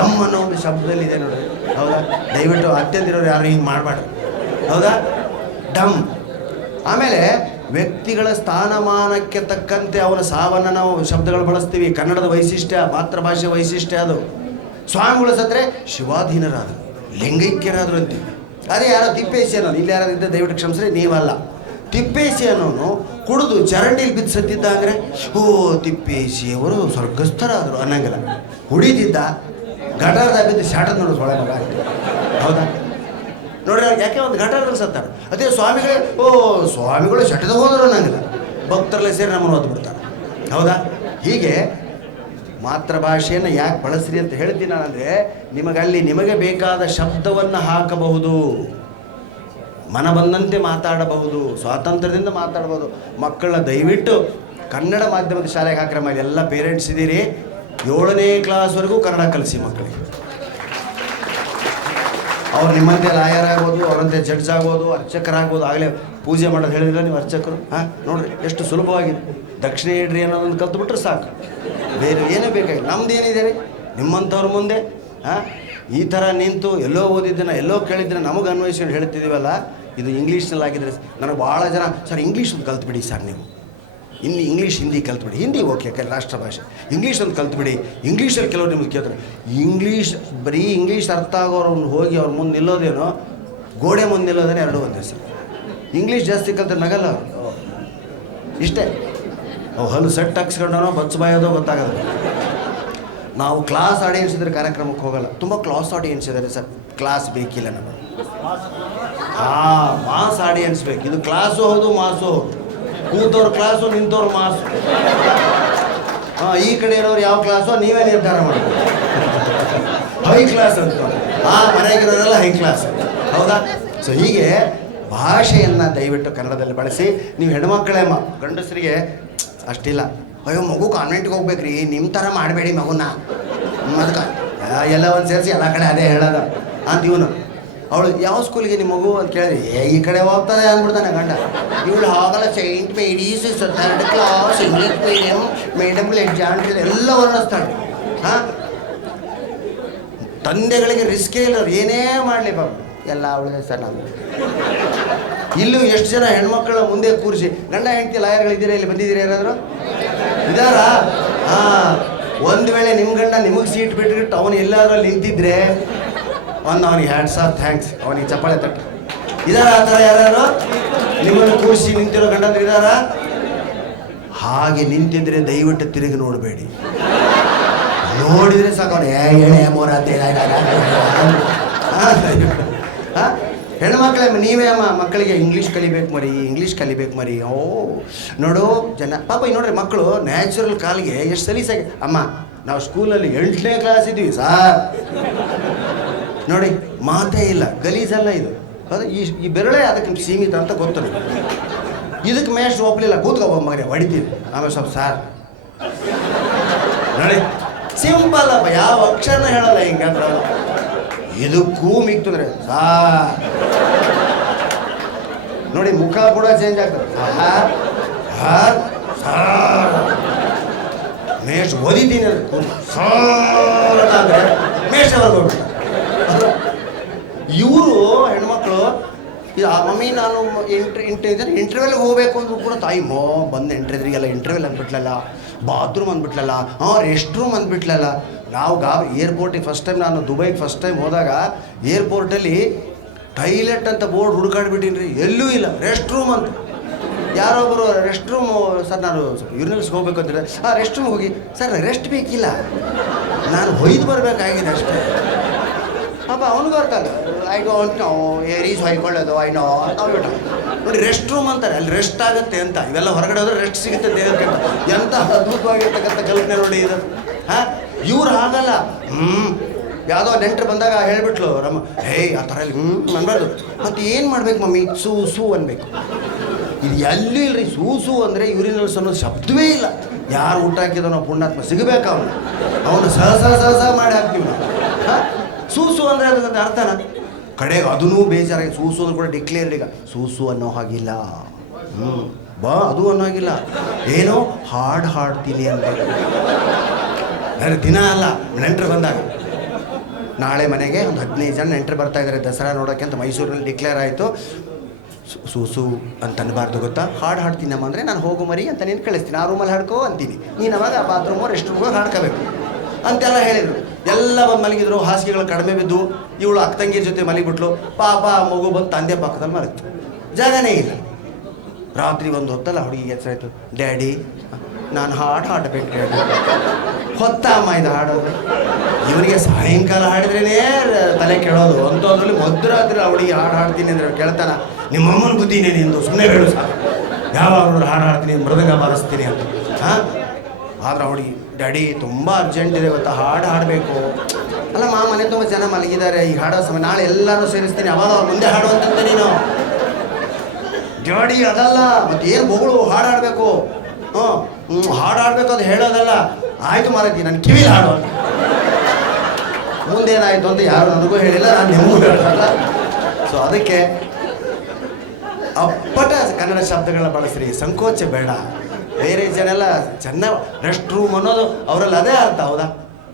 ಡಮ್ ಅನ್ನೋ ಒಂದು ಶಬ್ದದಲ್ಲಿ ಇದೆ ನೋಡಿ. ಹೌದಾ? ದಯವಿಟ್ಟು ಅತ್ಯಂತಿರೋರು ಯಾರು ಹಿಂಗೆ ಮಾಡಬಾರ್ದು. ಹೌದಾ? ಡಮ್. ಆಮೇಲೆ ವ್ಯಕ್ತಿಗಳ ಸ್ಥಾನಮಾನಕ್ಕೆ ತಕ್ಕಂತೆ ಅವನ ಸಾವನ್ನು ನಾವು ಶಬ್ದಗಳು ಬಳಸ್ತೀವಿ. ಕನ್ನಡದ ವೈಶಿಷ್ಟ್ಯ, ಮಾತೃಭಾಷೆ ವೈಶಿಷ್ಟ್ಯ ಅದು. ಸ್ವಾಮಿಗಳು ಸತ್ರೆ ಶಿವಾಧೀನರಾದರು, ಲಿಂಗೈಕ್ಯರಾದರು ಅಂತೀವಿ. ಅದೇ ಯಾರೋ ತಿಪ್ಪೇಸಿ ಅನ್ನೋನು ಇಲ್ಲಿ ಯಾರು ಇದ್ದ ದಯವಿಟ್ಟು ಕ್ಷಮಿಸ್ರೆ, ನೀವಲ್ಲ. ತಿಪ್ಪೇಸಿ ಅನ್ನೋನು ಕುಡಿದು ಚರಂಡಿಲಿ ಬಿದ್ದು ಸತ್ತಿದ್ದ ಅಂದರೆ, ಓ, ತಿಪ್ಪೇಸಿಯವರು ಸ್ವರ್ಗಸ್ಥರಾದರು ಅನ್ನಂಗಿಲ್ಲ. ಕುಡಿದಿದ್ದ ಗಟಾರದಾಗ ಬಿದ್ದು ನೋಡು ಸೊಳೆ ಮಗ. ಹೌದಾ? ನೋಡ್ರಿ ಯಾಕೆ ಒಂದು ಘಟಾರದಲ್ಲಿ ಸತ್ತಾರೆ ಅದೇ ಸ್ವಾಮಿಗಳೇ, ಓ, ಸ್ವಾಮಿಗಳು ಶಟದ ಹೋದ್ರು ಅನ್ನಂಗಿಲ್ಲ ಭಕ್ತರಲ್ಲೇ ಸೇರಿ ನಮ್ಮನ್ನು ಓದ್ ಬಿಡ್ತಾರೆ. ಹೌದಾ? ಹೀಗೆ ಮಾತೃಭಾಷೆಯನ್ನು ಯಾಕೆ ಬಳಸ್ರಿ ಅಂತ ಹೇಳ್ತೀನಿ ನಾನಂದರೆ, ನಿಮಗಲ್ಲಿ ನಿಮಗೆ ಬೇಕಾದ ಶಬ್ದವನ್ನು ಹಾಕಬಹುದು. ಮನ ಬಂದಂತೆ ಮಾತಾಡಬಹುದು, ಸ್ವಾತಂತ್ರ್ಯದಿಂದ ಮಾತಾಡಬಹುದು. ಮಕ್ಕಳ ದಯವಿಟ್ಟು ಕನ್ನಡ ಮಾಧ್ಯಮದ ಶಾಲೆಗೆ ಹಾಕ್ರೆ ಮಾಡಿ ಎಲ್ಲ ಪೇರೆಂಟ್ಸ್ ಇದ್ದೀರಿ. ಏಳನೇ ಕ್ಲಾಸ್ವರೆಗೂ ಕನ್ನಡ ಕಲಿಸಿ ಮಕ್ಕಳಿಗೆ. ಅವ್ರು ನಿಮ್ಮಂತೆ ಲಾಯರ್ ಆಗ್ಬೋದು, ಅವರಂತೆ ಜಡ್ಜ್ ಆಗ್ಬೋದು, ಅರ್ಚಕರಾಗ್ಬೋದು. ಆಗಲೇ ಪೂಜೆ ಮಾಡೋದು ಹೇಳಿದ್ರೆ ನೀವು ಅರ್ಚಕರು? ಹಾಂ, ನೋಡ್ರಿ, ಎಷ್ಟು ಸುಲಭವಾಗಿದೆ. ದಕ್ಷಿಣ ಇಡ್ರಿ ಅನ್ನೋದನ್ನು ಕಲ್ತ್ಬಿಟ್ರೆ ಸಾಕು. ಬೇರೆ ಏನೇ ಬೇಕಾಗಿ ನಮ್ದು ಏನಿದೆ ರೀ? ನಿಮ್ಮಂಥವ್ರ ಮುಂದೆ, ಹಾಂ, ಈ ಥರ ನಿಂತು ಎಲ್ಲೋ ಓದಿದ್ದನ್ನ, ಎಲ್ಲೋ ಕೇಳಿದ್ರೆ ನಮಗೆ ಅನ್ವಯಿಸ್ಕೊಂಡು ಹೇಳ್ತಿದ್ದೀವಲ್ಲ ಇದು ಇಂಗ್ಲೀಷ್ನಲ್ಲಿ ಆಗಿದ್ರೆ ನನಗೆ ಭಾಳ ಜನ, ಸರ್ ಇಂಗ್ಲೀಷ್ ಕಲ್ತ್ಬಿಡಿ ಸರ್ ನೀವು. ಇನ್ನು ಇಂಗ್ಲೀಷ್ ಹಿಂದಿ ಕಲ್ತ್ಬಿಡಿ. ಹಿಂದಿ ಓಕೆ ರಾಷ್ಟ್ರ ಭಾಷೆ. ಇಂಗ್ಲೀಷಲ್ಲಿ ಕಲ್ತ್ಬಿಡಿ. ಇಂಗ್ಲೀಷಲ್ಲಿ ಕೆಲವರು ನಿಮ್ಗೆ ಕೇಳ್ತಾರೆ ಇಂಗ್ಲೀಷ್ ಬರೀ ಇಂಗ್ಲೀಷ್ ಅರ್ಥ ಆಗೋರವ್ನು ಹೋಗಿ ಅವ್ರ ಮುಂದೆ ನಿಲ್ಲೋದೇನೋ? ಗೋಡೆ ಮುಂದೆ ನಿಲ್ಲೋದೇನೆ ಎರಡು ಒಂದೇ ಸರ್ ಇಂಗ್ಲೀಷ್ ಜಾಸ್ತಿ ಕಲ್ತ್ರೆ ನಗಲ್ಲ ಅವರು. ಇಷ್ಟೇ. ಅವು ಹಲ್ಲು ಸೆಟ್ ಹಾಕ್ಸ್ಕೊಂಡನೋ, ಬಚ್ಚ ಬಾಯೋದೋ ಗೊತ್ತಾಗಲ್ಲ. ನಾವು ಕ್ಲಾಸ್ ಆಡಿಯನ್ಸ್ ಇದ್ರೆ ಕಾರ್ಯಕ್ರಮಕ್ಕೆ ಹೋಗಲ್ಲ. ತುಂಬ ಕ್ಲಾಸ್ ಆಡಿಯನ್ಸ್ ಇದ್ದಾರೆ ಸರ್. ಕ್ಲಾಸ್ ಬೇಕಿಲ್ಲ ನಮಗೆ. ಹಾಂ ಮಾಸ್ ಆಡಿಯನ್ಸ್ ಬೇಕು. ಇದು ಕ್ಲಾಸು ಹೌದು ಮಾಸು ಹೌದು. ಕೂತವ್ರ ಕ್ಲಾಸು ನಿಂತವ್ರ ಮಾಸು ಹಾಂ, ಈ ಕಡೆ ಇರೋರು ಯಾವ ಕ್ಲಾಸು ನೀವೇ ನಿರ್ಧಾರ ಮಾಡಿ ಹೈ ಕ್ಲಾಸ್ ಅಂತ ಆ ಮನೆಗಿರೋರೆಲ್ಲ ಹೈ ಕ್ಲಾಸ್ ಹೌದಾ? ಸೊ ಹೀಗೆ ಭಾಷೆಯನ್ನು ದಯವಿಟ್ಟು ಕನ್ನಡದಲ್ಲಿ ಬಳಸಿ, ನೀವು ಹೆಣ್ಮಕ್ಳೇ ಮ, ಗಂಡಸರಿಗೆ ಅಷ್ಟಿಲ್ಲ. ಅಯ್ಯೋ, ಮಗು ಕಾನ್ವೆಂಟ್ಗೆ ಹೋಗ್ಬೇಕ್ರಿ ನಿಮ್ಮ ಥರ ಮಾಡಬೇಡಿ ಮಗುನ. ಅದಕ್ಕೆ. ಎಲ್ಲ ಒಂದು ಸೇರಿಸಿ, ಎಲ್ಲ ಕಡೆ ಅದೇ ಹೇಳೋದು. ಅಂತ ಇವನು. ಅವಳು, ಯಾವ ಸ್ಕೂಲಿಗೆ ನಿಮ್ಮ ಮಗು? ಅಂತ ಕೇಳಿದ್ರೆ, ಏ, ಈ ಕಡೆ ಹೋಗ್ತದೆ ಅಂದ್ಬಿಡ್ತಾನೆ ಗಂಡ. ಇವಳು ಹಾಗಲ್ಲ Saint Mary's third class English medium madam accent ಎಲ್ಲ ವರ್ಣಿಸ್ತಾಳೆ. ಹಾಂ? ತಂದೆಗಳಿಗೆ ರಿಸ್ಕೇ ಇಲ್ಲ ಏನೇ ಮಾಡಲಿ ಬಾಬು ಎಲ್ಲ ಅವಳಿಗೆ ಸರ್ ನಾನು ಇಲ್ಲೂ ಎಷ್ಟು ಜನ ಹೆಣ್ಮಕ್ಳ ಮುಂದೆ ಕೂರಿಸಿ, ಗಂಡ, ಹೆಂಡತಿ ಲಾಯರ್ಗಳಿದ್ದೀರಾ ಇಲ್ಲಿ, ಬಂದಿದ್ದೀರಾ ಯಾರಾದರೂ? ಇದಾರಾ? ಹಾಂ. ಒಂದು ವೇಳೆ ನಿಮ್ಮ ಗಂಡ ನಿಮಗೆ ಸೀಟ್ ಬಿಟ್ಬಿಟ್ಟು, ಅವನು ಎಲ್ಲಾದ್ರಲ್ಲಿ ನಿಂತಿದ್ರೆ ಒಂದು ಅವನಿಗೆ ಹ್ಯಾಂಡ್ಸ್ ಆಫ್ ಥ್ಯಾಂಕ್ಸ್ ಅವನಿಗೆ ಚಪ್ಪಾಳೆ ತಟ್ಟು ಇದಾರ ಆ ಥರ ಯಾರು ನಿಮ್ಮನ್ನು ಕೂರಿಸಿ ನಿಂತಿರೋ ಗಂಡಂದ್ರೆ ಇದಾರ ಹಾಗೆ ನಿಂತಿದ್ರೆ ದಯವಿಟ್ಟು ತಿರುಗಿ ನೋಡಬೇಡಿ ನೋಡಿದ್ರೆ ಸಾಕು ಅವನು ಏ ಎಳೆ ಮೋರ ಅಂತ ಹೇಳಿ ಹೆಣ್ಮಕ್ಳೇ ನೀವೇ ಅಮ್ಮ ಮಕ್ಕಳಿಗೆ ಇಂಗ್ಲೀಷ್ ಕಲಿಬೇಕು ಮರಿ ಇಂಗ್ಲೀಷ್ ಕಲಿಬೇಕು ಮರಿ ಓ ನೋಡು ಜನ ಪಾಪ ಈ ನೋಡ್ರಿ ಮಕ್ಕಳು ನ್ಯಾಚುರಲ್ ಕಾಲಿಗೆ ಎಷ್ಟು ಸಲೀಸಾಗಿ ಅಮ್ಮ ನಾವು ಸ್ಕೂಲಲ್ಲಿ ಎಂಟನೇ ಕ್ಲಾಸ್ ಇದ್ದೀವಿ ಸಾರ್ ನೋಡಿ, ಮಾತೇ ಇಲ್ಲ, ಗಲೀಜಲ್ಲ ಇದು. ಅದು ಈ ಈ ಬೆರಳೆ ಅದಕ್ಕೆ ಸೀಮಿತ ಅಂತ ಗೊತ್ತು ನನಗೆ ಇದಕ್ಕೆ ಮೇಷ್ಟ್ರು ಒಪ್ಪಲಿಲ್ಲ ಕೂತ್ಕೋ ಮಗನೇ ಹೊಡಿತೀನಿ ಆಮೇಲೆ ಸ್ವಲ್ಪ ಸಾರ್. ನೋಡಿ, ಸಿಂಪಲ್ ಅಪ್ಪ, ಯಾವ ಅಕ್ಷರನ ಹೇಳಲ್ಲ ಹಿಂಗೆ ಹತ್ರ ಇದಕ್ಕೂ ಮಿಕ್ತಂದ್ರೆ ಸಾ ನೋಡಿ, ಮುಖ ಕೂಡ ಚೇಂಜ್ ಆಗ್ತದೆ. ಮೇಷ್ ಓದಿದ್ದೀನಿ ಸಾರ್ ಅಂದ್ರೆ ಮೇಷ್ ಅವ್ರಿಗೆ ಹೋಗ್ಬಿಡ್ತಾರೆ ಇವರು ಹೆಣ್ಮಕ್ಳು ಇದು ಮಮ್ಮಿ ನಾನು ಇಂಟ್ರ್ ಇಂಟ್ರಿ ಇದ್ದಾರೆ ಇಂಟರ್ವ್ಯೂಲ್ ಹೋಗಬೇಕು ಅಂದ್ರೂ ಕೂಡ ತಾಯಿ, ಮೋ, ಬಂದು ಎಂಟ್ರಿದ್ರಿಗೆಲ್ಲ ಇಂಟರ್ವ್ಯೂಲ್ ಅಂದ್ಬಿಟ್ಲಲ್ಲ ಬಾತ್ರೂಮ್ ಅಂದ್ಬಿಟ್ಲಲ್ಲ ಹಾಂ ರೆಸ್ಟ್ ರೂಮ್ ಅಂದ್ಬಿಟ್ಲಲ್ಲ ನಾವು ಗಾ ಏರ್ಪೋರ್ಟಿಗೆ ಫಸ್ಟ್ ಟೈಮ್ ನಾನು ದುಬೈಗೆ ಫಸ್ಟ್ ಟೈಮ್ ಹೋದಾಗ ಏರ್ಪೋರ್ಟಲ್ಲಿ ಟೈಲೆಟ್ ಅಂತ ಬೋರ್ಡ್ ಹುಡುಕಾಡ್ಬಿಟ್ಟಿನಿ ಎಲ್ಲೂ ಇಲ್ಲ ರೆಸ್ಟ್ ರೂಮ್ ಅಂತ. ಯಾರೊಬ್ಬರು ರೆಸ್ಟ್ ರೂಮ್ ಸರ್ ನಾನು ಯೂನಿವರ್ಸ್ಗೆ ಹೋಗ್ಬೇಕು ಅಂತಾರೆ ಹಾಂ ರೆಸ್ಟ್ ರೂಮ್ ಹೋಗಿ. ಸರ್ ರೆಸ್ಟ್ ಬೇಕಿಲ್ಲ. ನಾನು ಹೊಯ್ದು ಬರಬೇಕಾಗಿದೆ ಅಷ್ಟೇ. ಪಾಪ ಅವನಿಗೂ ಅರ್ಥ ಐ ಡೋಂಟ್ ನೋ ಏರೀಸ್ ಹೊಯ್ಕೊಳ್ಳೋದು ಐ ನೋ ಅಂದ್ಬಿಟ್ಟ ನೋಡಿ ರೆಸ್ಟ್ ರೂಮ್ ಅಂತಾರೆ. ಅಲ್ಲಿ ರೆಸ್ಟ್ ಆಗುತ್ತೆ ಅಂತ. ಇವೆಲ್ಲ ಹೊರಗಡೆ ಹೋದ್ರೆ ರೆಸ್ಟ್ ಸಿಗುತ್ತೆ ದೇಹಕ್ಕೆ ಅಂತ. ಎಂಥ ಅದ್ಭುತವಾಗಿರ್ತಕ್ಕಂಥ ಕಲ್ಪನೆ ನೋಡಿ ಇದು. ಹಾಂ? ಇವ್ರು ಆಗಲ್ಲ ಹ್ಞೂ ಯಾವುದೋ ನೆಂಟರು ಬಂದಾಗ ಹೇಳಿಬಿಟ್ಲು ರಮ್ಮ ಹೇಯ್, ಆ ಥರ ಇಲ್ಲಿ. ಹ್ಞೂ ಅನ್ಬಾರ್ದು. ಮತ್ತು ಏನು ಮಾಡ್ಬೇಕು ಮಮ್ಮಿ? ಸೂ ಸೂ ಅನ್ಬೇಕು. ಇದು ಎಲ್ಲೂ ಇಲ್ರಿ? ಸೂ ಸೂ ಅಂದರೆ ಯೂರಿನಲ್ಸ್ ಅನ್ನೋ ಶಬ್ದವೇ ಇಲ್ಲ. ಯಾರು ಊಟ ಹಾಕಿದನೋ ಪುಣ್ಯಾತ್ಮ ಸಿಗಬೇಕು ಅವನು. ಅವನು ಸಹ ಸಹ ಮಾಡಿ ಹಾಕ್ತೀವಿ ನಾವು. ಅದಕ್ಕೆ ಅರ್ಥನ ಕಡೆಗೆ ಅದನ್ನೂ ಬೇಜಾರಾಗಿ ಸೂಸು ಅಂದ್ರೆ ಕೂಡ ಡಿಕ್ಲೇರ್ ಈಗ, ಸೂಸು ಅನ್ನೋ ಹಾಗಿಲ್ಲ. ಹ್ಞೂ ಬಾ, ಅದು ಅನ್ನೋ ಹಾಗಿಲ್ಲ. ಏನೋ ಹಾಡು ಹಾಡ್ತೀನಿ ಅಂತ ನನಗೆ ದಿನ ಅಲ್ಲ, ನೆಂಟರು ಬಂದಾಗ. ನಾಳೆ ಮನೆಗೆ ಒಂದು ಹದಿನೈದು ಜನ ನೆಂಟರು ಬರ್ತಾ ಇದ್ದಾರೆ ದಸರಾ ನೋಡೋಕ್ಕೆ ಅಂತ ಮೈಸೂರಿನಲ್ಲಿ ಡಿಕ್ಲೇರ್ ಆಯಿತು. ಸೂಸು ಅಂತ ಅನ್ಬಾರ್ದು ಗೊತ್ತಾ? ಹಾಡು ಹಾಡ್ತೀನಮ್ಮ ಅಂದರೆ ನಾನು ಹೋಗು ಮರಿ ಅಂತ ನೀನು ಕಳಿಸ್ತೀನಿ. ಆ ರೂಮಲ್ಲಿ ಹಾಡ್ಕೋ ಅಂತೀನಿ. ನೀನು ಅವಾಗ ಬಾತ್ರೂಮು ರೆಸ್ಟ್ ರೂಮ್ಗೆ ಹಾಡ್ಕೋಬೇಕು. ಅಂತೆಲ್ಲ ಹೇಳಿದರು. ಎಲ್ಲ ಬಂದು ಮಲಗಿದ್ರು, ಹಾಸಿಗೆಗಳು ಕಡಿಮೆ ಬಿದ್ದು, ಇವಳು ಅಕ್ಕಂಗಿರ ಜೊತೆ ಮಲಗಿಬಿಟ್ಲು. ಪಾಪ ಮಗು ಬಂದು ತಂದೆ ಪಕ್ಕದಲ್ಲಿ ಮಲಗಿತು. ಜಾಗನೇ ಇಲ್ಲ. ರಾತ್ರಿ ಒಂದು ಹೊತ್ತಲ್ಲ ಹುಡುಗಿಗೆ ಹೆಸರಾಯ್ತು ಡ್ಯಾಡಿ, ನಾನು ಹಾಡು ಹಾಡಬೇಕು ಡ್ಯಾಡಿ. ಹೊತ್ತ ಅಮ್ಮ ಇದು ಹಾಡೋದು. ಇವರಿಗೆ ಸಾಯಂಕಾಲ ಹಾಡಿದ್ರೇ ತಲೆ ಕೆಡೋದು. ಅಂಥದ್ರಲ್ಲಿ ಮಧ್ಯರಾತ್ರಿ ಅವಳಿಗೆ ಹಾಡು ಹಾಡ್ತೀನಿ ಅಂದ್ರೆ ಕೇಳ್ತಾನ, ನಿಮ್ಮ ಅಮ್ಮನ ಬುದ್ಧಿನೇ ನಿಂದು? ಸುಮ್ಮನೆ ಹೇಳು ಸಾಕು. ಯಾವಾಗ ಹಾಡು ಹಾಡ್ತೀನಿ, ಮೃದಂಗ ಬಾರಿಸ್ತೀನಿ ಅಂತ. ಹಾಂ ಆದ್ರೆ ಅವಳಿಗೆ ಡ್ಯಾಡಿ ತುಂಬ ಅರ್ಜೆಂಟ್ ಇದೆ ಗೊತ್ತಾ? ಹಾಡು ಹಾಡಬೇಕು. ಅಲ್ಲ ಮಾ, ಮನೆ ತುಂಬ ಜನ ಮಲಗಿದ್ದಾರೆ. ಈಗ ಹಾಡೋ ಸಮಯ, ನಾಳೆ ಎಲ್ಲರೂ ಸೇರಿಸ್ತೀನಿ. ಅವಾಗ ಅವ್ರ ಮುಂದೆ ಹಾಡುವಂತಂತೆ ನೀನು. ಡ್ಯಾಡಿ ಅದಲ್ಲ. ಮತ್ತೆ ಏನು ಮಗಳು ಹಾಡು ಹಾಡಬೇಕು. ಹ್ಞೂ ಹಾಡು ಹಾಡಬೇಕು ಅದು ಹೇಳೋದಲ್ಲ. ಆಯಿತು ಮಾರೈತಿ ನನ್ನ ಕಿವಿಲಿ ಹಾಡು ಮುಂದೇನಾಯ್ತು ಅಂತ ಯಾರು ನನಗೂ ಹೇಳಿಲ್ಲ. ನಾನು ನಿಮಗೂ ಹೇಳಲ್ಲ ಸೊ ಅದಕ್ಕೆ ಅಪ್ಪಟ ಕನ್ನಡ ಶಬ್ದಗಳನ್ನ ಬಳಸ್ರಿ. ಸಂಕೋಚ ಬೇಡ. ಬೇರೆ ಜನ ಎಲ್ಲ ಚೆನ್ನಾಗಿ ರೆಸ್ಟ್ ರೂಮ್ ಅನ್ನೋದು ಅವರಲ್ಲಿ ಅದೇ ಅರ್ಥ, ಹೌದಾ?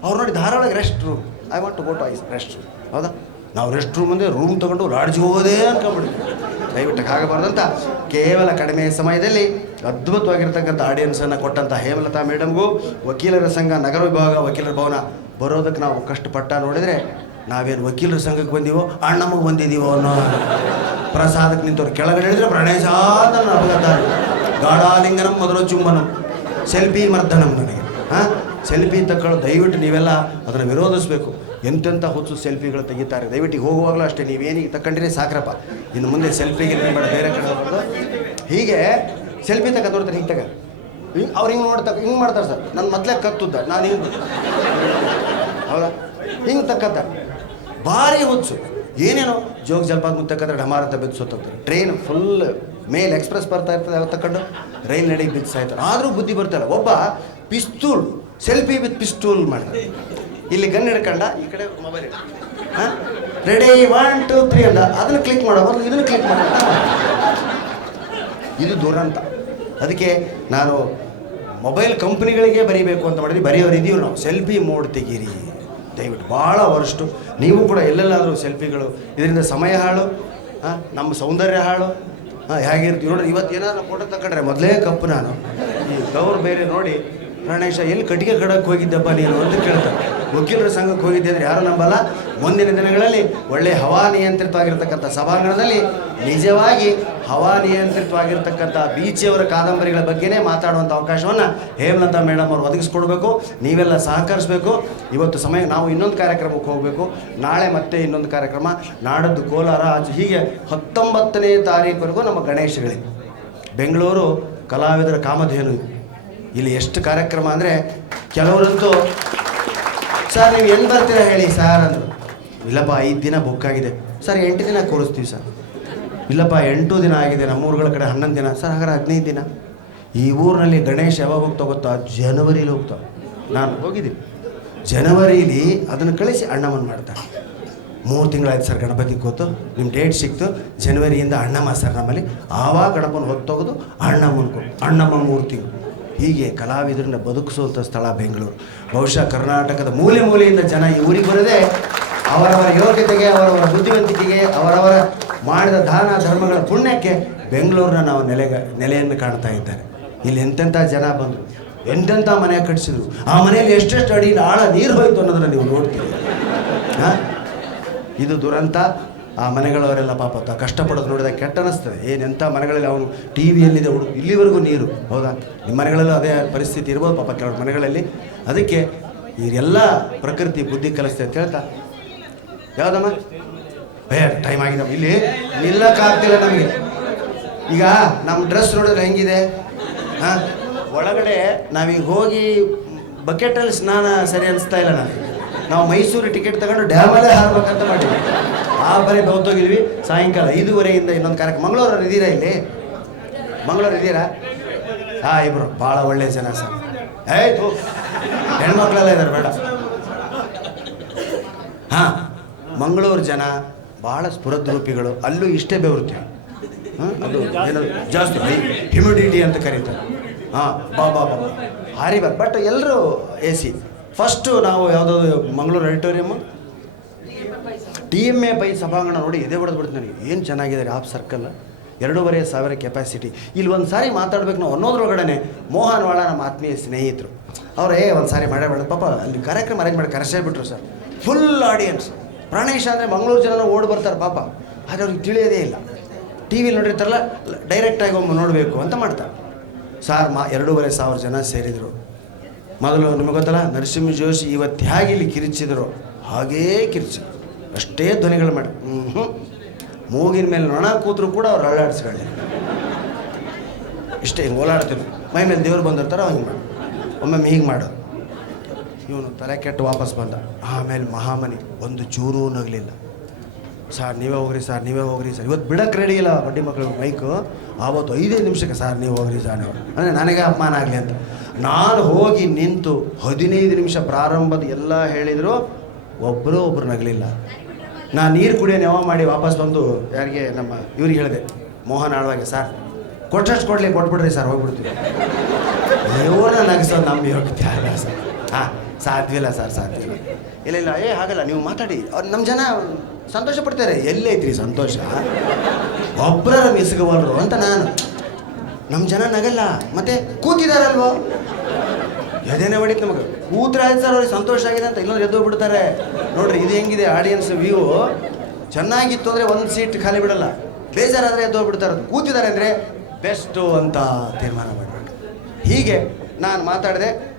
ಅವ್ರು ನೋಡಿ Dharwad rest room I want to go to ice rest room ಹೌದಾ? ನಾವು ರೆಸ್ಟ್ ರೂಮ್ ಅಂದರೆ ರೂಮ್ ತೊಗೊಂಡು ಲಾಡ್ಜ್ಗೆ ಹೋಗೋದೇ ಅನ್ಕೊಂಬಿಡ್ತೀವಿ ದಯವಿಟ್ಟು ಆಗಬಾರ್ದಂತ ಕೇವಲ ಕಡಿಮೆ ಸಮಯದಲ್ಲಿ ಅದ್ಭುತವಾಗಿರ್ತಕ್ಕಂಥ ಆಡಿಯನ್ಸನ್ನು ಕೊಟ್ಟಂಥ ಹೇಮಲತಾ ಮೇಡಮ್ಗೂ, ವಕೀಲರ ಸಂಘ, ನಗರ ವಿಭಾಗ ವಕೀಲರ ಭವನ. ಬರೋದಕ್ಕೆ ನಾವು ಕಷ್ಟಪಟ್ಟ ನೋಡಿದರೆ ನಾವೇನು ವಕೀಲರ ಸಂಘಕ್ಕೆ ಬಂದೀವೋ, ಅಣ್ಣಮಗೆ ಬಂದಿದ್ದೀವೋ ಅನ್ನೋ ಪ್ರಸಾದಕ್ಕೆ ನಿಂತವ್ರು ಕೆಳಗಡೆ ಹೇಳಿದ್ರೆ ಪ್ರಣೇಶಾದನ ಅಪಘಾತ ಗಾಢಾಲಿಂಗನಂ ಮೊದಲು ಚುಂಬನಂ, ಸೆಲ್ಫಿ ಮರ್ದನಂ ನನಗೆ. ಹಾಂ? ಸೆಲ್ಫಿ ತಕ್ಕೊಳ್ಳೋ ದಯವಿಟ್ಟು ನೀವೆಲ್ಲ ಅದನ್ನು ವಿರೋಧಿಸಬೇಕು. ಎಂತೆಂಥ ಹೊತ್ತು ಸೆಲ್ಫಿಗಳು ತೆಗಿತಾರೆ? ದಯವಿಟ್ಟು ಹೋಗುವಾಗಲೂ ಅಷ್ಟೇ ನೀವೇನಿಗೆ ತಕ್ಕಂಡ್ರೆ ಸಾಕ್ರಪ್ಪ. ಇನ್ನು ಮುಂದೆ ಸೆಲ್ಫಿಗೆ ಬೇಡ, ಬೇರೆ ಕಡೆ ಹೋಗೋದು ಹೀಗೆ ಸೆಲ್ಫಿ ತಕ್ಕ ನೋಡ್ತಾರೆ ಹಿಂಗೆ ತಗ. ಹಿಂಗೆ, ಅವ್ರು ಹಿಂಗೆ ನೋಡ್ತಕ್ಕ ಹಿಂಗೆ ಮಾಡ್ತಾರೆ ಸರ್. ನನ್ನ ಮೊದಲೇ ಕತ್ತುದ್ದ, ನಾನು ಹಿಂಗೆ. ಹೌದಾ? ಹಿಂಗೆ ತಕ್ಕತ್ತ ಭಾರಿ ಹುಚ್ಚು ಏನೇನೋ ಜೋಗ ಜಲಪಾತ ಮುತ್ತಕ್ಕಂದ್ರೆ ತಕ್ಕಂದ್ರೆ ಡಮಾರ ಅಂತ ಬಿದ್ದು ಟ್ರೈನ್ ಫುಲ್ ಮೇಲ್ ಎಕ್ಸ್ಪ್ರೆಸ್ ಬರ್ತಾ ಇರ್ತದೆ ಅವತ್ತು ತಕೊಂಡು ರೈಲ್ ನಡೆಗೆ ಬಿದ್ದು ಸಾಯ್ತಾರೆ. ಆದರೂ ಬುದ್ಧಿ ಬರ್ತಾಯಿಲ್ಲ ಒಬ್ಬ ಪಿಸ್ತೂಲ್, ಸೆಲ್ಫಿ ವಿತ್ ಪಿಸ್ತೂಲ್ ಮಾಡ್ತಾರೆ ಇಲ್ಲಿ ಗನ್ ಹಿಡ್ಕಂಡ, ಈ ಕಡೆ ಮೊಬೈಲ್ ಹಾಂ? ರೆಡಿ ಒನ್ ಟು ತ್ರೀ ಅಂದ. ಅದನ್ನು ಕ್ಲಿಕ್ ಮಾಡೋ. ಬದಲು ಇದನ್ನು ಕ್ಲಿಕ್ ಮಾಡ. ಇದು ದುರಂತ. ಅದಕ್ಕೆ ನಾನು ಮೊಬೈಲ್ ಕಂಪ್ನಿಗಳಿಗೆ ಬರೀಬೇಕು ಅಂತ ಮಾಡಿದ್ವಿ ಬರೆಯೋರು ನಾವು. ಸೆಲ್ಫಿ ಮೋಡ್ ತೆಗೀರಿ. ದಯವಿಟ್ಟು ಭಾಳ ವರ್ಷು ನೀವು ಕೂಡ ಎಲ್ಲೆಲ್ಲಾದರೂ ಸೆಲ್ಫಿಗಳು. ಇದರಿಂದ ಸಮಯ ಹಾಳು. ನಮ್ಮ ಸೌಂದರ್ಯ ಹಾಳು. ಹಾಂ ಹೇಗಿರ್ತೀವಿ ನೋಡ್ರಿ, ಇವತ್ತು ಏನಾದ್ರು ಫೋಟೋ ತಗೊಂಡ್ರೆ ಮೊದಲೇ ಕಪ್ಪು ನಾನು. ಈ ಗೌರ್ ಬೇರೆ ನೋಡಿ, ಪ್ರಾಣೇಶ, ಎಲ್ಲಿ ಕಟ್ಟಿಗೆ ಕಡಕ್ಕೆ ಹೋಗಿದ್ದಪ್ಪ ನೀನು? ಅಂತ ಕೇಳ್ತಾರೆ. ವಕೀಲರ ಸಂಘಕ್ಕೆ ಹೋಗಿದ್ದೆ ಅಂದ್ರೆ ಯಾರು ನಂಬಲ್ಲ. ಮುಂದಿನ ದಿನಗಳಲ್ಲಿ ಒಳ್ಳೆ ಹವಾನಿಯಂತ್ರಿತವಾಗಿರ್ತಕ್ಕಂಥ ಸಭಾಂಗಣದಲ್ಲಿ ನಿಜವಾಗಿ ಹವಾನಿಯಂತ್ರಿತವಾಗಿರ್ತಕ್ಕಂಥ ಬೀಚಿಯವರ ಕಾದಂಬರಿಗಳ ಬಗ್ಗೆನೇ ಮಾತಾಡುವಂಥ ಅವಕಾಶವನ್ನು ಹೇಮಲತಾ ಮೇಡಮ್ ಅವರು ಒದಗಿಸ್ಕೊಡ್ಬೇಕು. ನೀವೆಲ್ಲ ಸಹಕರಿಸಬೇಕು. ಇವತ್ತು ಸಮಯ, ನಾವು ಇನ್ನೊಂದು ಕಾರ್ಯಕ್ರಮಕ್ಕೆ ಹೋಗಬೇಕು. ನಾಳೆ ಮತ್ತೆ ಇನ್ನೊಂದು ಕಾರ್ಯಕ್ರಮ. ನಾಡದ್ದು ಕೋಲಾರ ಹೀಗೆ ಹತ್ತೊಂಬತ್ತನೇ ತಾರೀಕುವರೆಗೂ ನಮ್ಮ ಗಣೇಶಗಳಿವೆ ಬೆಂಗಳೂರು ಕಲಾವಿದರ ಕಾಮಧೇನು. ಇಲ್ಲಿ ಎಷ್ಟು ಕಾರ್ಯಕ್ರಮ ಅಂದರೆ ಕೆಲವರಂತೂ, ಸರ್, ನೀವು ಎಲ್ಲಿ ಬರ್ತೀರಾ ಹೇಳಿ, ಸರ್? ಅಂದರು. ಇಲ್ಲಪ್ಪ, ಐದು ದಿನ ಬುಕ್ ಆಗಿದೆ. ಸರ್, ಎಂಟು ದಿನ ಕೂರಿಸ್ತೀವಿ, ಸರ್. ಇಲ್ಲಪ್ಪ, ಎಂಟು ದಿನ ಆಗಿದೆ ನಮ್ಮ ನಮ್ಮೂರುಗಳ ಕಡೆ ಹನ್ನೊಂದು ದಿನ ಸರ್ ಹಾಗಾದ್ರೆ ಹದಿನೈದು ದಿನ. ಈ ಊರಿನಲ್ಲಿ ಗಣೇಶ ಯಾವಾಗ ಹೋಗ್ತಾ ಗೊತ್ತಾ? ಜನವರಿಲಿ ಹೋಗ್ತಾ. ನಾನು ಹೋಗಿದ್ದೀನಿ. ಜನವರಿಲಿ ಅದನ್ನು ಕಳಿಸಿ ಅಣ್ಣಮ್ಮನ ಮಾಡ್ತಾರೆ. ಮೂರು ತಿಂಗಳಾಯ್ತು ಸರ್ ಗಣಪತಿ ಕೂತು ನಿಮ್ಮ ಡೇಟ್ ಸಿಕ್ತು, ಜನವರಿಯಿಂದ ಅಣ್ಣಮ್ಮ ಸರ್ ನಮ್ಮಲ್ಲಿ. ಆವಾಗ ಗಣಪನ ಹೊತ್ತೋಗೋದು ಅಣ್ಣಮ್ಮನ ಕೊಡು ಅಣ್ಣಮ್ಮ ಮೂರು ತಿಂಗಳು. ಹೀಗೆ ಕಲಾವಿದರನ್ನ ಬದುಕಿಸುವಂಥ ಸ್ಥಳ ಬೆಂಗಳೂರು. ಬಹುಶಃ ಕರ್ನಾಟಕದ ಮೂಲೆ ಮೂಲೆಯಿಂದ ಜನ ಈ ಊರಿಗೆ ಬರದೆ ಅವರವರ ಯೋಗ್ಯತೆಗೆ, ಅವರವರ ಬುದ್ಧಿವಂತಿಕೆಗೆ, ಅವರವರ ಮಾಡಿದ ದಾನ ಧರ್ಮಗಳ ಪುಣ್ಯಕ್ಕೆ ಬೆಂಗಳೂರನ್ನ ನಾವು ನೆಲೆಗ ನೆಲೆಯನ್ನು ಕಾಣ್ತಾ ಇದ್ದಾರೆ. ಇಲ್ಲಿ ಎಂತೆಂಥ ಜನ ಬಂದರು. ಎಂತೆಂಥ ಮನೆ ಕಟ್ಟಿಸಿದ್ರು ಆ ಮನೆಯಲ್ಲಿ ಎಷ್ಟೆಷ್ಟು ಅಡಿ ಆಳ ನೀರು ಹೋಯಿತು ಅನ್ನೋದನ್ನು ನೀವು ನೋಡ್ತೀರಿ. ಹಾಂ? ಇದು ದುರಂತ. ಆ ಮನೆಗಳವರೆಲ್ಲ ಪಾಪ ಕಷ್ಟಪಡೋದು ನೋಡಿದಾಗ ಕೆಟ್ಟ ಅನಿಸ್ತದೆ. ಏನೆಂಥ ಮನೆಗಳಲ್ಲಿ ಅವನು ಟಿ ವಿಯಲ್ಲಿದೆ ಹುಡುಗ ಇಲ್ಲಿವರೆಗೂ ನೀರು. ಹೌದಾ? ನಿಮ್ಮ ಮನೆಗಳಲ್ಲೂ ಅದೇ ಪರಿಸ್ಥಿತಿ ಇರ್ಬೋದು ಪಾಪ ಕೆಲವು ಮನೆಗಳಲ್ಲಿ. ಅದಕ್ಕೆ ಇದೆಲ್ಲ ಪ್ರಕೃತಿ ಬುದ್ಧಿ ಕಲಿಸ್ತದೆ ಅಂತ ಹೇಳ್ತಾ. ಯಾವುದಮ್ಮ? ಏ ಟೈಮ್ ಆಗಿದೆ. ಇಲ್ಲಿ ನಿಲ್ಲಕ್ಕಾಗ್ತಿಲ್ಲ ನಮಗೆ. ಈಗ ನಮ್ಮ ಡ್ರೆಸ್ ನೋಡಿದ್ರೆ ಹೆಂಗಿದೆ? ಹಾಂ? ಒಳಗಡೆ ನಾವೀಗ ಹೋಗಿ ಬಕೆಟಲ್ಲಿ ಸ್ನಾನ ಸರಿ ಅನಿಸ್ತಾ ಇಲ್ಲ ನನಗೆ. ನಾವು ಮೈಸೂರು ಟಿಕೆಟ್ ತಗೊಂಡು ಡ್ಯಾಮಲ್ಲೇ ಹಾರ್ಬೇಕಂತ ಮಾಡಿದ್ವಿ. ಆ ಬರೀ ಹೋಗಿದ್ವಿ ಸಾಯಂಕಾಲ ಐದೂವರೆಯಿಂದ ಇನ್ನೊಂದು ಕಾರ್ಯಕ್ರಮ. ಮಂಗಳೂರು ಇದ್ದೀರಾ ಇಲ್ಲಿ? ಮಂಗಳೂರು ಇದ್ದೀರಾ? ಹಾಂ, ಇಬ್ರು. ಭಾಳ ಒಳ್ಳೆ ಜನ ಸರ್. ಆಯ್ತು ಹೆಣ್ಮಕ್ಳೆಲ್ಲ ಇದ್ದಾರೆ ಬೇಡ. ಹಾಂ, ಮಂಗಳೂರು ಜನ ಭಾಳ ಸ್ಫುರದ್ರೂಪಿಗಳು ಅಲ್ಲೂ ಇಷ್ಟೇ ಬೆವರ್ತೀವಿ ಹಾಂ, ಅದು ಏನದು ಜಾಸ್ತಿ ಹ್ಯುಮಿಡಿಟಿ ಅಂತ ಕರೀತಾರೆ. ಹಾಂ, ಬಾ ಬಾ ಬಾ ಹಾರಿ ಬಾ. ಬಟ್ ಎಲ್ಲರೂ ಎ ಸಿ ಫಸ್ಟು ನಾವು ಯಾವುದಾದ್ರು Mangaluru auditorium T M A Pai ಸಭಾಂಗಣ ನೋಡಿ ಎದೆ ಹೊಡೆದು ಬಿಡ್ತು ನನಗೆ. ಏನು ಚೆನ್ನಾಗಿದೆ ಆಪ್ ಸರ್ಕಲ್. ಎರಡೂವರೆ ಸಾವಿರ ಕೆಪಾಸಿಟಿ ಇಲ್ಲಿ ಒಂದು ಸಾರಿ ಮಾತಾಡ್ಬೇಕು ನಾವು ಅನ್ನೋದ್ರೊಳಗಡೆ ಮೋಹನ್ ವಾಳ ನಮ್ಮ ಆತ್ಮೀಯ ಸ್ನೇಹಿತರು. ಅವ್ರು ಒಂದು ಸಾರಿ ಮಾಡೇ ಬೇಡ. ಪಾಪ, ಅಲ್ಲಿ ಕಾರ್ಯಕ್ರಮ ಅರೇಂಜ್ ಮಾಡಿ ಕರೆಸೇ ಬಿಟ್ರು ಸರ್. ಫುಲ್ ಆಡಿಯನ್ಸ್ ಪ್ರಾಣೇಶ ಅಂದರೆ ಮಂಗಳೂರು ಜನ ಓಡಿ ಬರ್ತಾರೆ ಪಾಪ. ಆದರೆ ಅವ್ರಿಗೆ ತಿಳಿಯೋದೇ ಇಲ್ಲ. ಟಿ ವಿಲಿ ನೋಡಿರ್ತಾರಲ್ಲ ಡೈರೆಕ್ಟಾಗಿ ಒಮ್ಮೆ ನೋಡಬೇಕು ಅಂತ ಮಾಡ್ತಾರೆ. ಸಾರ್ ಮಾ, ಎರಡೂವರೆ ಸಾವಿರ ಜನ ಸೇರಿದರು. ಮೊದಲು ನಿಮಗೆ ಗೊತ್ತಲ್ಲ, ನರಸಿಂಹ ಜೋಶಿ ಇವತ್ತು ಹೇಗೆ ಇಲ್ಲಿ ಕಿರಿಚಿದ್ರು? ಹಾಗೇ ಕಿರಿಚಿ. ಅಷ್ಟೇ ಧ್ವನಿಗಳು ಮಾಡಿ ಹ್ಞೂ ಮೂಗಿನ ಮೇಲೆ ನೊಣ ಕೂತ್ರು ಕೂಡ ಅವ್ರು ಅಳ್ಳಾಡಿಸ್ಕೊಳ್ಳಿ. ಇಷ್ಟೇ ಹಿಂಗೆ ಓಲಾಡ್ತೀವಿ ಮೈ ಮೇಲೆ ದೇವ್ರು ಬಂದಿರ್ತಾರೆ ಹಂಗೆ ಮಾಡಿ. ಒಮ್ಮೊಮ್ಮೆ ಹೀಗೆ ಮಾಡೋದು ಇವನು ತಲೆ ಕೆಟ್ಟು ವಾಪಸ್ ಬಂದ. ಆಮೇಲೆ ಮಹಾಮನಿ, ಒಂದು ಚೂರೂ ನಗಲಿಲ್ಲ. ಸರ್, ನೀವೇ ಹೋಗ್ರಿ, ಸರ್, ನೀವೇ ಹೋಗ್ರಿ, ಸರ್. ಇವತ್ತು ಬಿಡಕ್ಕೆ ರೆಡಿ ಇಲ್ಲ ಬಡ್ಡಿ ಮಕ್ಕಳು ಮೈಕು ಆವತ್ತು ಐದೇ ನಿಮಿಷಕ್ಕೆ, ಸರ್, ನೀವು ಹೋಗ್ರಿ, ಸರ್, ನೀವು ಅಂದರೆ ನನಗೆ ಅಪಮಾನ ಆಗಲಿ ಅಂತ. ನಾನು ಹೋಗಿ ನಿಂತು ಹದಿನೈದು ನಿಮಿಷ ಪ್ರಾರಂಭದ ಎಲ್ಲ ಹೇಳಿದರು ಒಬ್ಬರು ಒಬ್ಬರು ನಗಲಿಲ್ಲ. ನಾನು ನೀರು ಕುಡಿಯೋ ನೆವ ಮಾಡಿ ವಾಪಸ್ ಬಂದು ಯಾರಿಗೆ ನಮ್ಮ ಇವ್ರಿಗೆ ಹೇಳಿದೆ, ಮೋಹನ್ ಆಳ್ವಾಗೆ, ಸರ್, ಕೊಟ್ಟಷ್ಟು ಕೊಡಲಿ, ಕೊಟ್ಬಿಡ್ರಿ, ಸರ್, ಹೋಗ್ಬಿಡ್ತೀವಿ. ಇವ್ರನ್ನ ನಗಿಸೋದು ನಮ್ಮ ಯೋಗ್ಯತೆ ಸರ್. ಹಾಂ. ಸಾಧ್ಯವಿಲ್ಲ ಸರ್ ಸಾಧ್ಯವಿಲ್ಲ ಇಲ್ಲ. ಇಲ್ಲ ಏ, ಹಾಗಲ್ಲ, ನೀವು ಮಾತಾಡಿ. ಅವ್ರು ನಮ್ಮ ಜನ ಸಂತೋಷ ಪಡ್ತಾರೆ. ಎಲ್ಲೈತ್ರಿ ಸಂತೋಷ? ಒಬ್ಬರ ಮಿಸ್ಗವಲ್ರು ಅಂತ ನಾನು. ನಮ್ಮ ಜನ ನಗಲ್ಲ. ಮತ್ತೆ ಕೂತಿದಾರಲ್ವೋ? ಎದೇನೆ ಹೊಡಿತು ನಮಗೆ. ಕೂತ್ರ ಆಯ್ತು ಸರ್, ಅವ್ರಿಗೆ ಸಂತೋಷ ಆಗಿದೆ ಅಂತ ಇನ್ನೊಂದು ಎದ್ದು ಬಿಡ್ತಾರೆ ನೋಡ್ರಿ, ಇದು ಹೆಂಗಿದೆ ಆಡಿಯನ್ಸ್ ವ್ಯೂ ಚೆನ್ನಾಗಿತ್ತು ಅಂದರೆ ಒಂದು ಸೀಟ್ ಖಾಲಿ ಬಿಡಲ್ಲ. ಬೇಜಾರಾದರೆ ಎದ್ದು ಬಿಡ್ತಾರೆ ಕೂತಿದ್ದಾರೆ ಅಂದರೆ ಬೆಸ್ಟು ಅಂತ ತೀರ್ಮಾನ ಮಾಡಬೇಕು. ಹೀಗೆ ನಾನು ಮಾತಾಡಿದೆ.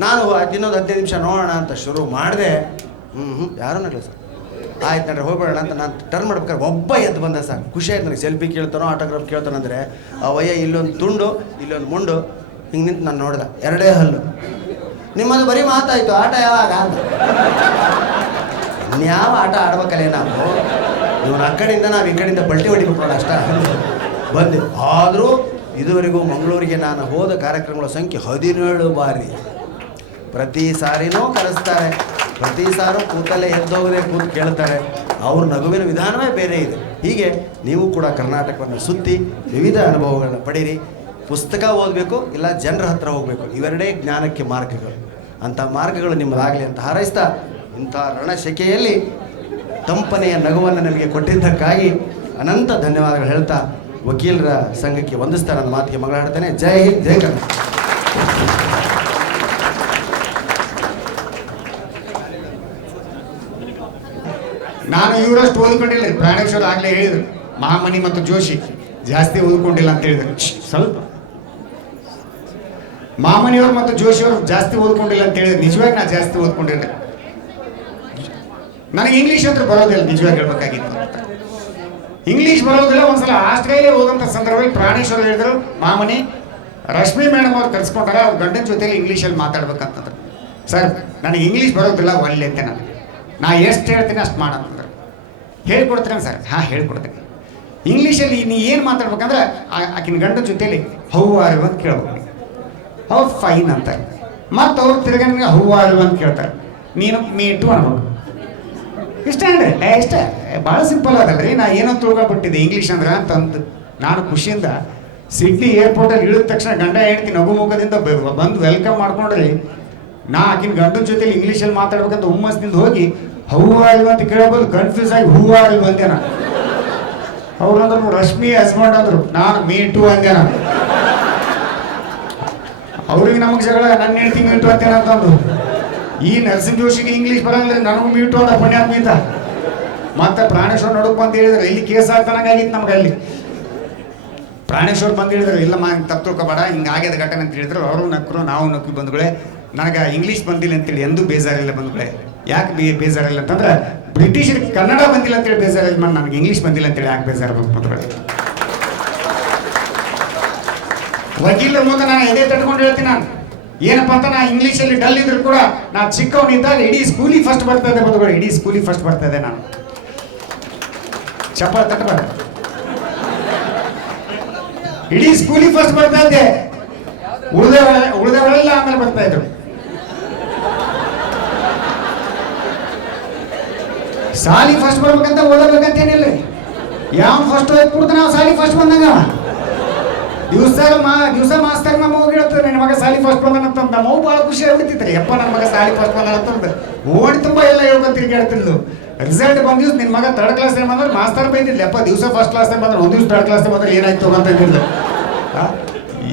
ನಾನು ಇನ್ನೊಂದು ಹದಿನೈದು ನಿಮಿಷ ನೋಡೋಣ ಅಂತ ಶುರು ಮಾಡಿದೆ. ಹ್ಞೂ ಹ್ಞೂ ಯಾರೂ ನಡಿಲ್ಲ ಸರ್? ಆಯ್ತು ನಡ್ರಿ ಹೋಗ್ಬೇಡ ಅಂತ ನಾನು ಟರ್ನ್ ಮಾಡ್ಬೇಕಾದ್ರೆ ಒಬ್ಬ ಎದ್ದು ಬಂದ ಸರ್. ಖುಷಿ ಆಯ್ತು ನನಗೆ ಸೆಲ್ಫಿ ಕೇಳ್ತಾನೋ ಆಟೋಗ್ರಾಫ್ ಕೇಳ್ತಾನಂದ್ರೆ ಆ ವಯ್ಯ ಇಲ್ಲೊಂದು ತುಂಡು, ಇಲ್ಲೊಂದು ಮುಂಡು, ಹಿಂಗೆ ನಿಂತು ನಾನು ನೋಡ್ದೆ. ಎರಡೇ ಹಲ್ಲು. ನಿಮ್ಮದು ಬರೀ ಮಾತಾಯ್ತು, ಆಟ ಯಾವಾಗ? ಇನ್ಯಾವ ಆಟ ಆಡ್ಬೇಕಲ್ಲೇ ನಾವು? ಇವನು ಆ ಕಡೆಯಿಂದ ನಾವು ಈ ಕಡೆಯಿಂದ ಬಲ್ಟಿ ಹೊಡಿಬೇಕು ಅಷ್ಟ. ಬಂದೆ. ಆದರೂ ಇದುವರೆಗೂ ಮಂಗಳೂರಿಗೆ ನಾನು ಹೋದ ಕಾರ್ಯಕ್ರಮಗಳ ಸಂಖ್ಯೆ ಹದಿನೇಳು ಬಾರಿ. ಪ್ರತಿ ಸಾರಿನೂ ಕರೆಸ್ತಾರೆ. ಪ್ರತಿ ಸಾರು ಕೂತಲ್ಲೇ ಎದ್ದೋಗದೆ ಕೂತು ಕೇಳ್ತಾರೆ. ಅವ್ರ ನಗುವಿನ ವಿಧಾನವೇ ಬೇರೆ ಇದೆ. ಹೀಗೆ ನೀವು ಕೂಡ ಕರ್ನಾಟಕವನ್ನು ಸುತ್ತಿ ವಿವಿಧ ಅನುಭವಗಳನ್ನ ಪಡೀರಿ. ಪುಸ್ತಕ ಓದಬೇಕು, ಇಲ್ಲ ಜನರ ಹತ್ರ ಹೋಗಬೇಕು. ಇವೆರಡೇ ಜ್ಞಾನಕ್ಕೆ ಮಾರ್ಗಗಳು. ಅಂಥ ಮಾರ್ಗಗಳು ನಿಮ್ಮದಾಗಲಿ ಅಂತ ಹಾರೈಸ್ತಾ ಇಂಥ ರಣಶಕೆಯಲ್ಲಿ ತಂಪನೆಯ ನಗುವನ್ನು ನನಗೆ ಕೊಟ್ಟಿದ್ದಕ್ಕಾಗಿ ಅನಂತ ಧನ್ಯವಾದಗಳು ಹೇಳ್ತಾ ವಕೀಲರ ಸಂಘಕ್ಕೆ ವಂದಿಸ್ತಾ ನನ್ನ ಮಾತಿಗೆ ಮಗಳಾಡ್ತೇನೆ. ಜೈ ಹಿಂದ್, ಜೈ ಕರ್ನಾಟಕ. ನಾನು ಇವರಷ್ಟು ಓದ್ಕೊಂಡಿಲ್ಲ ಪ್ರಾಣೇಶ್ವರ ಆಗ್ಲೇ ಹೇಳಿದ್ರು. ಮಹಾಮಣಿ ಮತ್ತು ಜೋಶಿ ಜಾಸ್ತಿ ಓದ್ಕೊಂಡಿಲ್ಲ ಅಂತ ಹೇಳಿದ್ರು. ಸ್ವಲ್ಪ. ಮಾಮನಿಯವರು ಮತ್ತು ಜೋಶಿಯವರು ಜಾಸ್ತಿ ಓದ್ಕೊಂಡಿಲ್ಲ ಅಂತ ಹೇಳಿದ್ರು. ನಿಜವಾಗಿ ನಾ ಜಾಸ್ತಿ ಓದ್ಕೊಂಡಿದ್ದೆ ನನಗೆ ಇಂಗ್ಲೀಷ್ ಅಂತ ಬರೋದಿಲ್ಲ ನಿಜವಾಗಿ ಹೇಳ್ಬೇಕಾಗಿತ್ತು. ಇಂಗ್ಲೀಷ್ ಬರೋದಿಲ್ಲ, ಒಂದ್ಸಲ ಆಸ್ಟ್ರೇಲಿಯಾ ಹೋದಂಥ ಸಂದರ್ಭದಲ್ಲಿ ಪ್ರಾಣೇಶ್ವರ ಹೇಳಿದ್ರು, ಮಾಮನಿ, ರಶ್ಮಿ ಮೇಡಮ್ ಅವ್ರು ಕರ್ಸ್ಕೊಂಡಾಗ ಅವ್ರ ಗಂಡನ ಜೊತೆಲಿ ಇಂಗ್ಲೀಷಲ್ಲಿ ಮಾತಾಡ್ಬೇಕಂತಂದ್ರು. ಸರ್, ನನಗೆ ಇಂಗ್ಲೀಷ್ ಬರೋದಿಲ್ಲ, ಒಳ್ಳೆ ಅಂತ ನಾನು. ನಾ ಎಷ್ಟು ಹೇಳ್ತೀನಿ ಅಷ್ಟು ಮಾಡಂತಂದ್ರೆ ಹೇಳ್ಕೊಡ್ತೀನಿ ಸರ್. ಹಾಂ, ಹೇಳ್ಕೊಡ್ತೀನಿ. ಇಂಗ್ಲೀಷಲ್ಲಿ ನೀ ಏನು ಮಾತಾಡ್ಬೇಕಂದ್ರೆ ಆಕಿನ ಗಂಡ ಜೊತೆಲಿ ಹೌ ಆರು ಅಂತ ಕೇಳ್ಬೇಕು. ಹೌ ಫೈನ್ ಅಂತಾರೆ. ಮತ್ತು ಅವ್ರು ತಿರ್ಗಾ ನಿಮಗೆ ಹೌ ಆರು ಅಂತ ಕೇಳ್ತಾರೆ. ನೀನು ಮೀಟು ಅನ್ಬೇಕು. ಇಷ್ಟ ಅಂದ್ರೆ ಏ, ಇಷ್ಟ. ಭಾಳ ಸಿಂಪಲ್ ಅದಲ್ರಿ. ನಾ ಏನೋ ತಿಳ್ಕೊಬಿಟ್ಟಿದ್ದೆ ಇಂಗ್ಲೀಷ್ ಅಂದ್ರೆ ಅಂತಂದು. ನಾನು ಖುಷಿಯಿಂದ ಸಿಡ್ನಿ ಏರ್ಪೋರ್ಟಲ್ಲಿ ಇಳಿದ ತಕ್ಷಣ ಗಂಡ ಹೇಳ್ತೀನಿ ನಗು ಮುಖದಿಂದ ಬಂದು ವೆಲ್ಕಮ್ ಮಾಡ್ಕೊಂಡ್ರಿ ನಾ ಆಕಿನ ಗಂಡನ ಜೊತೆಲಿ ಇಂಗ್ಲೀಷಲ್ಲಿ ಮಾತಾಡ್ಬೇಕಂತ ಹುಮ್ಮಸ್ದಿಂದ ಹೋಗಿ ಹೂವ ಅಂತ ಕೇಳಬಹುದು ಕನ್ಫ್ಯೂಸ್ ಆಗಿ ಹೂವ ಇಲ್ವ ಅಂದೆ ನಾನು. ಅವ್ರು ಅಂದ್ರು ರಶ್ಮಿ ಹಸ್ಬೆಂಡ್ ಅಂದ್ರು ನಾನು ಮೀಟು ಅಂದೆ ನಾನು. ಅವ್ರಿಗೆ ನಮಗೆ ಜಗಳ ನನ್ನ ಹೆಂಡತಿ ಮೀಟು ಅಂತೇನ ಅಂತಂದ್ರು ಈ ನರಸಿಂಹ ಜೋಶಿಗೆ ಇಂಗ್ಲೀಷ್ ಬರಂಗಿಲ್ಲ ನನಗೂ ಮೀಟು ಅಂತ ಪುಣ್ಯ ಮೀತ ಮತ್ತೆ ಪ್ರಾಣೇಶ್ವರ ನಡುಕ್ ಅಂತ ಹೇಳಿದ್ರು, ಇಲ್ಲಿ ಕೇಸ್ ಆಗ್ತಾನಾಗಿತ್ತು ನಮ್ಗೆ ಅಲ್ಲಿ. ಪ್ರಾಣೇಶ್ವರ್ ಬಂದು ಹೇಳಿದ್ರು ಇಲ್ಲ ಮಾ ತಪ್ಪು ಹಿಂಗೆ ಆಗ್ಯದ ಘಟನೆ ಅಂತ ಹೇಳಿದ್ರು, ಅವರು ನಕ್ಕರು ನಾವು ನಕ್ಕಿ ಬಂದ್ಗಳೇ ನನಗೆ ಇಂಗ್ಲೀಷ್ ಬಂದಿಲ್ಲ ಅಂತೇಳಿ, ಎಂದೂ ಬೇಜಾರಿಲ್ಲ ಬಂದ್ಗಳೇ ಯಾಕೆ ಬಿ ಬೇಜಾರಿಲ್ಲ ಅಂತಂದ್ರೆ ಬ್ರಿಟಿಷರಿಗೆ ಕನ್ನಡ ಬಂದಿಲ್ಲ ಅಂತೇಳಿ ಬೇಜಾರಿಲ್ಲ ಮಾಡಿ ನನಗೆ ಇಂಗ್ಲೀಷ್ ಬಂದಿಲ್ಲ ಅಂತೇಳಿ ಯಾಕೆ ಬೇಜಾರು ಬಂದ್ಗಳೇ ವಕೀಲರ ಮುಂದೆ ನಾನು ಎದೆ ತಟ್ಕೊಂಡು ಹೇಳ್ತೀನಿ ನಾನು. ಏನಪ್ಪ ಅಂತ ನಾ ಇಂಗ್ಲೀಷಲ್ಲಿ ಡಲ್ ಇದ್ರು ಕೂಡ ನಾ ಚಿಕ್ಕವನಿದ್ದಾಗ ಇಡೀ ಸ್ಕೂಲಿಗೆ ಫಸ್ಟ್ ಬರ್ತಾ ಇದೆ ಇಡೀ ಸ್ಕೂಲಿಗೆ ಫಸ್ಟ್ ಬರ್ತಾ ಇದೆ ನಾನು. ಚಪ್ಪಾಳೆ ತಟ್ಟಬೇಡ ಇಡೀ ಸ್ಕೂಲಿಗೆ ಫಸ್ಟ್ ಬರ್ತಾ ಇದ್ದೆ ಉಳಿದವ ಉಳಿದವರೆಲ್ಲ ಆಮೇಲೆ ಬರ್ತಾ ಇದ್ರು. ಸಾಲಿ ಫಸ್ಟ್ ಬರ್ಬೇಕಂತ ಓದಬೇಕಂತೇನಿಲ್ಲ. ಯಾವ ಫಸ್ಟ್ ಹೋಗಿ ಕೊಡ್ತಾನೆ ನಾವು ಸಾಲಿ ಫಸ್ಟ್ ಬಂದಂಗ? ದಿವಸ ಮಾ, ದಿವಸ ಮಾಸ್ತರ್ ನಮ್ಮ ಹೇಳ್ತಾರೆ ನನ್ನ ಮಗ ಸಾಲಿ ಫಸ್ಟ್ ಬಂದನ ಮೌ ಭಾಳ ಖುಷಿ ಆಗ್ಬಿಡ್ತಿತ್ತು ಯಪ್ಪ ನನ್ನ ಮಗ ಸಾಲಿ ಫಸ್ಟ್ ಬಂದನ ಅಂತಂದು ಓಡಿ ತುಂಬ ಎಲ್ಲ ಹೇಳ್ಕೊಂತ ತಿರುಗಾಡ್ತಿದ್ಲು ರಿಸಲ್ಟ್ ಬಂದ ದಿವ್ಸ ನಿನ್ನ ಮಗ ಥರ್ಡ್ ಕ್ಲಾಸ್ ಬಂದ್ರೆ ಮಾಸ್ತರ್ ಬೈದಿಲ್ಲಪ್ಪ ದಿವಸ ಫಸ್ಟ್ ಕ್ಲಾಸ್ ಬಂದ್ರೆ ಒಂದು ದಿವಸ ಥರ್ಡ್ ಕ್ಲಾಸ್ ಬಂದ್ರೆ ಏನಾಯ್ತು ಅಂತ ಇದ್ದಿಲ್ಲ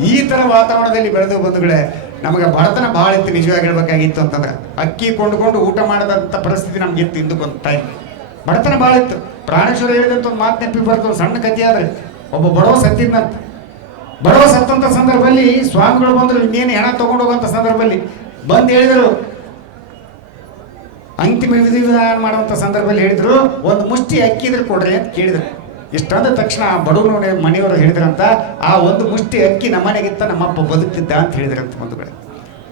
ಈ ಥರ ವಾತಾವರಣದಲ್ಲಿ ಬೆಳೆದು ಬಂಧುಗಳೇ, ನಮಗೆ ಬಡತನ ಭಾಳ ಇತ್ತು ನಿಜವಾಗಿ ಹೇಳ್ಬೇಕಾಗಿತ್ತು ಅಂತಂದ್ರೆ. ಅಕ್ಕಿ ಕೊಂಡುಕೊಂಡು ಊಟ ಮಾಡದಂಥ ಪರಿಸ್ಥಿತಿ ನಮ್ಗೆ ಇತ್ತು ಇಂದಕ್ಕೊಂದು ಟೈಮ್ ಬಡತನ ಭಾಳ ಇತ್ತು. ಪ್ರಾಣೇಶ್ವರ ಹೇಳಿದಂತ ಒಂದು ಮಾತು ನೆನಪಿ ಬರ್ತದೆ, ಒಂದು ಸಣ್ಣ ಕಥೆ ಆದ್ರೆ. ಒಬ್ಬ ಬಡವ ಸತ್ತಿದ್ನಂತ ಬಡವ ಸತ್ತಂತ ಸಂದರ್ಭದಲ್ಲಿ ಸ್ವಾಮಿಗಳು ಬಂದರು, ಇನ್ನೇನು ಹೆಣ ತಗೊಂಡು ಹೋಗುವಂಥ ಸಂದರ್ಭದಲ್ಲಿ. ಬಂದು ಹೇಳಿದರು, ಅಂತಿಮ ವಿಧಿ ವಿಧಾನ ಮಾಡುವಂಥ ಸಂದರ್ಭದಲ್ಲಿ ಹೇಳಿದರು, ಒಂದು ಮುಷ್ಟಿ ಅಕ್ಕಿ ಇದ್ರೆ ಕೊಡ್ರಿ ಅಂತ ಕೇಳಿದ್ರು. ಇಷ್ಟಾದ ತಕ್ಷಣ ಆ ಬಡವನ ಮನೆಯವರು ಹೇಳಿದ್ರಂತ, ಆ ಒಂದು ಮುಷ್ಟಿ ಅಕ್ಕಿ ನಮ್ಮನೆಗಿಂತ ನಮ್ಮಪ್ಪ ಬದುಕ್ತಿದ್ದ ಅಂತ ಹೇಳಿದ್ರಂತ ಬಂಧುಗಳೇ.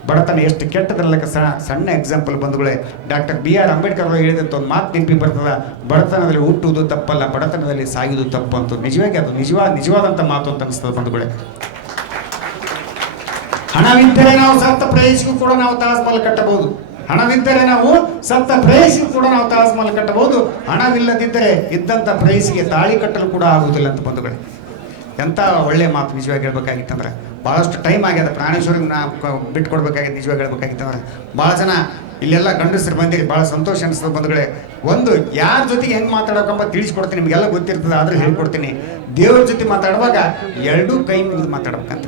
ಬಡತನ ಎಷ್ಟು ಕೆಟ್ಟದಲ್ಲಕ್ಕೆ ಸಣ್ಣ ಸಣ್ಣ ಎಕ್ಸಾಂಪಲ್ ಬಂಧುಗಳೇ. ಡಾಕ್ಟರ್ ಬಿ ಆರ್ ಅಂಬೇಡ್ಕರ್ ಅವರು ಹೇಳಿದಂಥ ಒಂದು ಮಾತು ನೆನಪಿ ಬರ್ತದ. ಬಡತನದಲ್ಲಿ ಹುಟ್ಟುವುದು ತಪ್ಪಲ್ಲ, ಬಡತನದಲ್ಲಿ ಸಾಯುವುದು ತಪ್ಪು ಅಂತ ನಿಜವಾಗಿ ಅದು ನಿಜವಾದ ನಿಜವಾದಂಥ ಮಾತು ಅಂತ ಅನಿಸ್ತದೆ ಬಂಧುಗಳೇ. ಹಣವಿದ್ದರೆ ನಾವು ಸತ್ತ ಪ್ರದೇಶಕ್ಕೂ ಕೂಡ ನಾವು ತಾಜ್ ಮಹಲ್ ಕಟ್ಟಬಹುದು. ಹಣವಿದ್ದರೆ ನಾವು ಸತ್ತ ಪ್ರೇಯಸಿಗೂ ಕೂಡ ನಾವು ತಾಜ್ ಮಹಲ್ ಕಟ್ಟಬಹುದು. ಹಣವಿಲ್ಲದಿದ್ದರೆ ಇದ್ದಂಥ ಪ್ರೇಯಸಿಗೆ ತಾಳಿ ಕಟ್ಟಲು ಕೂಡ ಆಗುವುದಿಲ್ಲ ಅಂತ ಬಂಧುಗಳೇ. ಎಂಥ ಒಳ್ಳೆಯ ಮಾತು ನಿಜವಾಗಿ ಹೇಳ್ಬೇಕಾಗಿತ್ತಂದ್ರೆ. ಭಾಳಷ್ಟು ಟೈಮ್ ಆಗ್ಯದ. ಪ್ರಾಣೇಶ್ವರಿಗೆ ನಾ ಬಿಟ್ಕೊಡ್ಬೇಕಾಗಿತ್ತು, ನಿಜವಾಗಿ ಹೇಳ್ಬೇಕಾಗಿತ್ತಂದ್ರೆ ಭಾಳ ಜನ ಇಲ್ಲೆಲ್ಲ ಗಂಡಸರು ಬಂದಿರಿ ಭಾಳ ಸಂತೋಷ ಅನಿಸ್ತದೆ ಬಂಧುಗಳೇ. ಒಂದು ಯಾರ ಜೊತೆಗೆ ಹೆಂಗೆ ಮಾತಾಡೋಕಂಬ ತಿಳಿಸ್ಕೊಡ್ತೀನಿ, ನಿಮಗೆಲ್ಲ ಗೊತ್ತಿರ್ತದೆ, ಆದ್ರೆ ಹೇಳ್ಕೊಡ್ತೀನಿ. ದೇವ್ರ ಜೊತೆ ಮಾತಾಡುವಾಗ ಎರಡೂ ಕೈ ಮುಗಿದು ಮಾತಾಡ್ಬೇಕಂತ.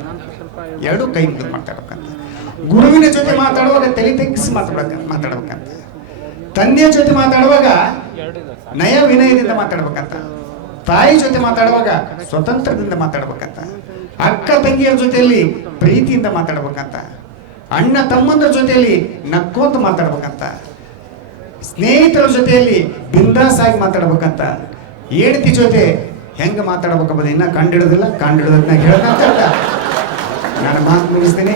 ಎರಡೂ ಕೈ ಮುಗಿದು ಮಾತಾಡ್ಬೇಕಂತ. ಗುರುವಿನ ಜೊತೆ ಮಾತಾಡುವಾಗ ತಲೆ ತೆಗ್ಗಿಸಿ ಮಾತಾಡ್ಬೇಕ ಮಾತಾಡ್ಬೇಕಂತ. ತಂದೆಯ ಜೊತೆ ಮಾತಾಡುವಾಗ ನಯ ವಿನಯದಿಂದ ಮಾತಾಡ್ಬೇಕಂತ. ತಾಯಿ ಜೊತೆ ಮಾತಾಡುವಾಗ ಸ್ವತಂತ್ರದಿಂದ ಮಾತಾಡ್ಬೇಕಂತ. ಅಕ್ಕ ತಂಗಿಯರ ಜೊತೆಯಲ್ಲಿ ಪ್ರೀತಿಯಿಂದ ಮಾತಾಡ್ಬೇಕಂತ, ಅಣ್ಣ ತಮ್ಮಂದ್ರ ಜೊತೆಯಲ್ಲಿ ನಕ್ಕೋತ ಮಾತಾಡ್ಬೇಕಂತ, ಸ್ನೇಹಿತರ ಜೊತೆಯಲ್ಲಿ ಬಿಂದಾಸಾಗಿ ಮಾತಾಡ್ಬೇಕಂತ, ಹೆಂಡತಿ ಜೊತೆ ಹೆಂಗೆ ಮಾತಾಡ್ಬೇಕಂಬುದು ಇನ್ನೂ ಕಂಡಿಡೋದಿಲ್ಲ, ಕಂಡಿಡೋದನ್ನ ಹೇಳ್ತಾ ನಾನು ಮಾತು ಮುಗಿಸ್ತೀನಿ.